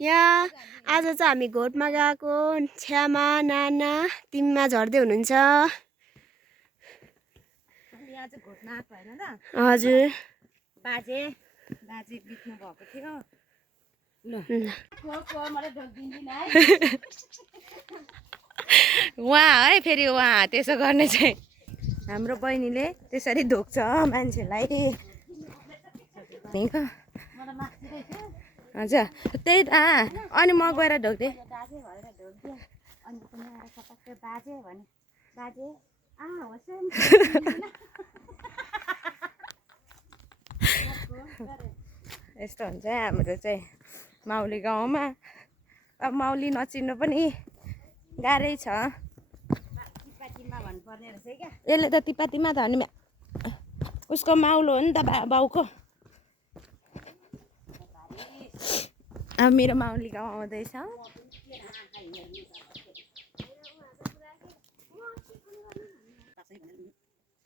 यहाँ आज चाहिँ हामी घोटमा गएको छ्यामा नाना तिममा झर्दै हुनुहुन्छ। हजुर बाजे बित्नु भएको थियो। उहाँ है फेरि उहाँ त्यसो गर्ने चाहिँ हाम्रो बहिनीले त्यसरी धोक्छ मान्छेलाई। हजुर त्यही त अनि म गएर ढोक्थेँ। यस्तो हुन्छ हाम्रो चाहिँ माउली गाउँमा। अब माउली नचिन्नु पनि गाह्रै छ। यसले त तिपातीमा त अनि उसको माउलो हो नि त बाउको। अब मेरो माउली गाउँ आउँदैछ।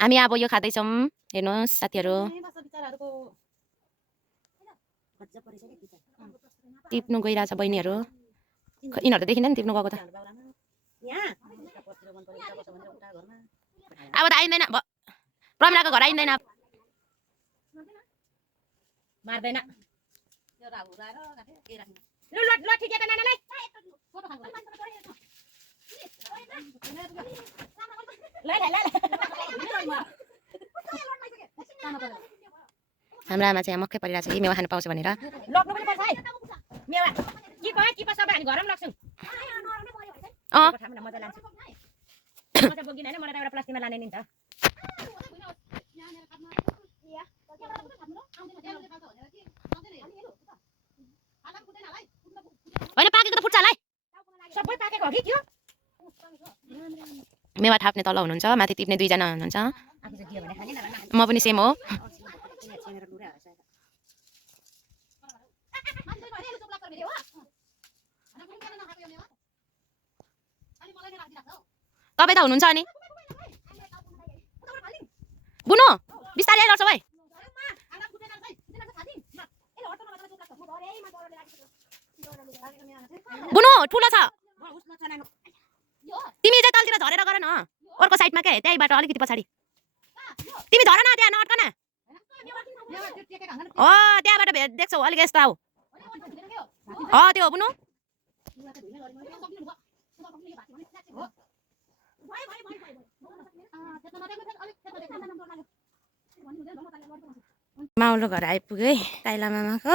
हामी अब यो खाँदैछौँ। हेर्नुहोस् साथीहरू, टिप्नु गइरहेछ बहिनीहरू। यिनीहरू त देखिँदैन टिप्नु गएको त। अब त आइँदैन, प्रमिलाको घर आइँदैन। मार्दैन हाम्रो आमा चाहिँ मक्कै परिरहेको छ कि मेवा खानु पाउँछ भनेर। होइन पाकेको त फुट्छ होला है। सबै पाकेको हो कि त्यो। मेवा थाप्ने तल हुनुहुन्छ, माथि टिप्ने दुईजना हुनुहुन्छ। म पनि सेम हो। तपाईँ त हुनुहुन्छ अनि बुनु बिस्तारै लड्छ भाइ। बुनु ठुलो छ। तिमी चाहिँ तलतिर झरेर गर न, अर्को साइडमा के त्यहीबाट अलिकति पछाडि। तिमी झर न, त्यहाँ नअट्क न। हो त्यहाँबाट देख्छौ अलिक यस्तो आऊ। त्यो हो बुनु। माउलो घर आइपुग्यो है ताइला मामाको।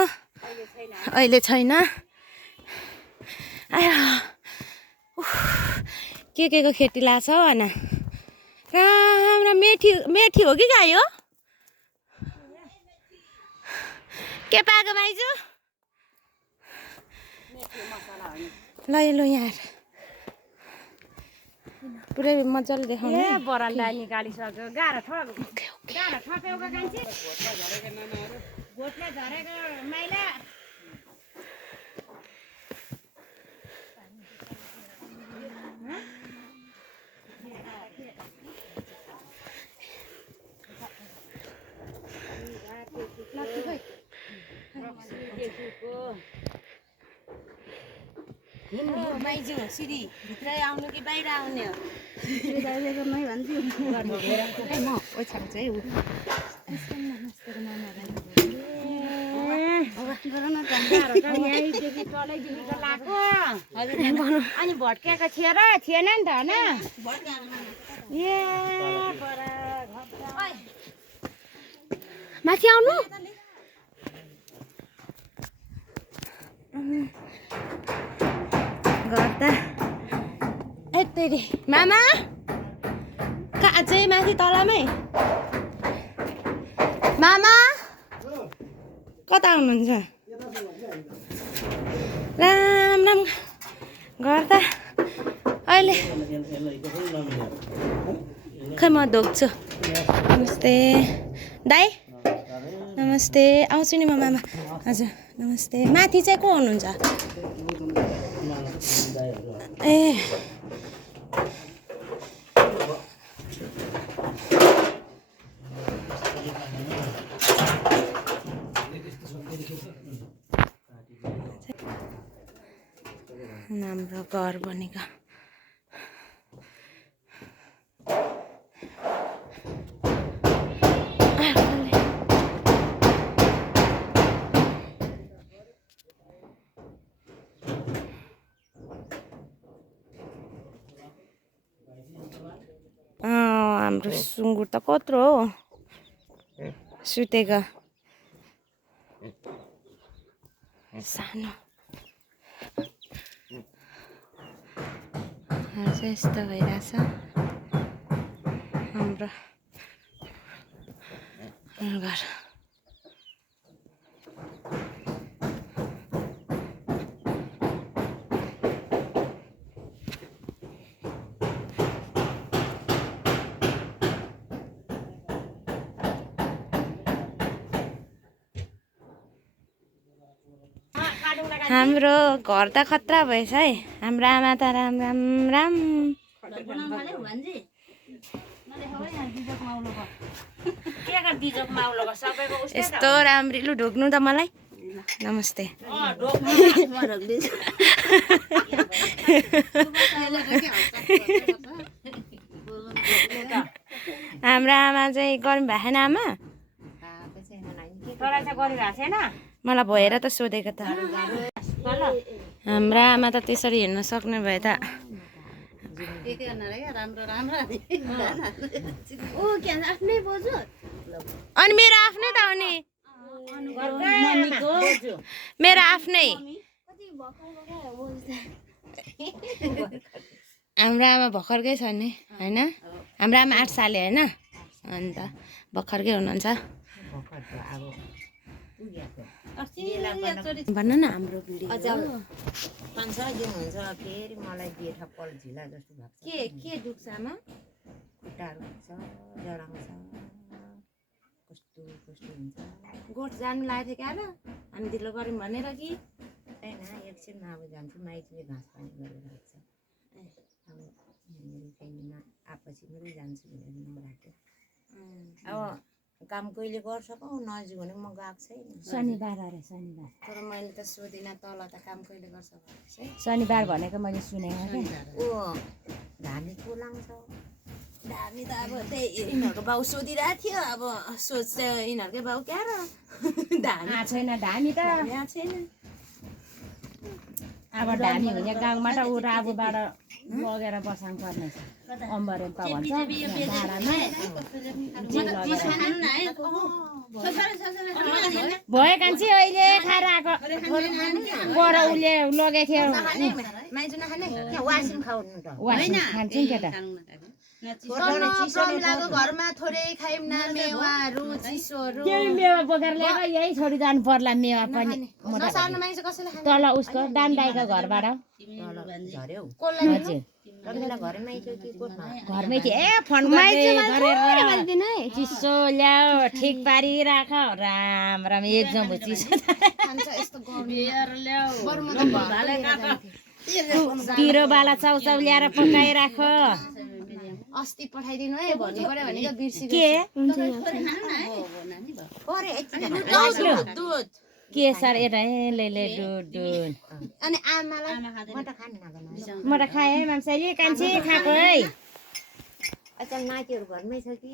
अहिले छैन। के को खेती लाग्छ हौ आना। राम्रो मेथी हो कि गाई हो? के पाएको माइजू? ल यहाँ पुरै मजाले देखाउनु। बरन्डा निकालिसक्यो। गाह्रो ठप्यो कान्छी। भोटले झरेको माइला। माइजू सिडी भित्रै आउनु कि बाहिर आउने हो? अनि भट्केको थियो र थिएन नि त होइन? माथि आउनु गर्दा यतै मामा कहाँ चाहिँ माथि तलमै? मामा कता हुनुहुन्छ? राम राम गर्दा अहिले खै म धोक्छु। नमस्ते दाइ। नमस्ते। आउँछु नि म मामा। हजुर नमस्ते। माथि चाहिँ को हुनुहुन्छ? ए हाम्रो घर बनेको हाम्रो सुँगुर त कत्रो हो सुतेको सानो चाहिँ यस्तो भइरहेछ हाम्रो घर हाम्रो घर त खतरा भएछ है हाम्रो आमा त राम राम राम यस्तो राम्री लु ढोग्नु त मलाई नमस्ते हाम्रो आमा चाहिँ गर्नु भएन आमा मलाई भएर त सोधेको त हाम्रो आमा त त्यसरी हेर्न सक्ने भए त अनि मेरो आफ्नै त हो नि मेरो आफ्नै हाम्रो आमा भर्खरकै छ नि होइन हाम्रो आमा 8 साले होइन अन्त भर्खरकै हुनुहुन्छ भन्न न हाम्रो भिडियो फेरि मलाई जेठा पल झिला जस्तो भएको के दुख्छ आमा खुट्टाहरू छ जराउँछ कस्तो कस्तो हुन्छ गोठ जानु लागेको थियो क्या हामी ढिलो गऱ्यौँ भनेर कि होइन एकछिनमा अब जान्छु माइतीले घाँस पानी गरेर राख्छ अब यहाँनिर कहीँ आपछि मात्रै जान्छु भनेर नराख्यो अब काम कहिले गर्छ पो नजिक भने म गएको छैन शनिबार अरे शनिबार तर मैले त सोधिनँ तल त काम कहिले गर्छ भनेर चाहिँ शनिबार भनेको मैले सुनेको क्या ऊ धामी को लान्छ हामी त अब त्यही यिनीहरूको बाउ सोधिरहेको थियो अब सोच यिनीहरूकै बाउ क्या र धामी छैन धामी त छैन अब धामी हुने गाउँमा त ऊ राबुबाट लगेर बसाउनु पर्ने छ अम्बरेम्पा भन्छ डाँडामा भयो कान्छी अहिले खाएर आएको पर उसले लगेको थियो वासिम खाउनु त खान्छौँ केटा घरमा थोरै खाइम न मेवाहरू चिसोहरू मेवा बोकेर ल्याएको यही छोडी जानु पर्ला मेवा पनि नसार्नु मान्छे कसैले खान्छ तल उसको दानदाईको घरबाट झर्यो हजुर घरमै थियो कि कोठमा घरमै थियो ए फोन गरेर चिसो ल्याऊ ठिक पारिराख राम राम एकदम चिसो पिरो बाला चाउचाउ ल्याएर पकाइराख अस्ति पठाइदिनु है भन्नु पर्यो भनेको बिर्सिएको के सर यता ले दुध अनि आमालाई म त खान्न म त खाएँ मान्छेले कान्छी खाएको है अचल नातिहरू घरमै छ कि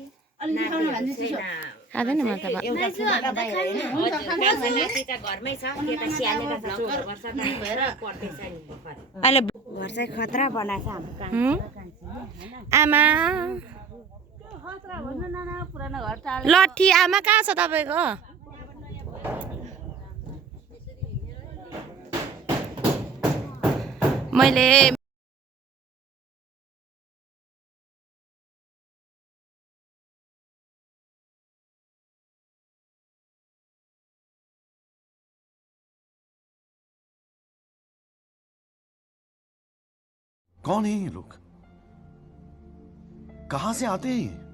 खाँदैन म त अहिले घर चाहिँ खतरा बनाएको हाम्रो आमा लट्ठी आमा कहाँ छ तपाईँको मैले कौन है ये लोग कहां से आते हैं?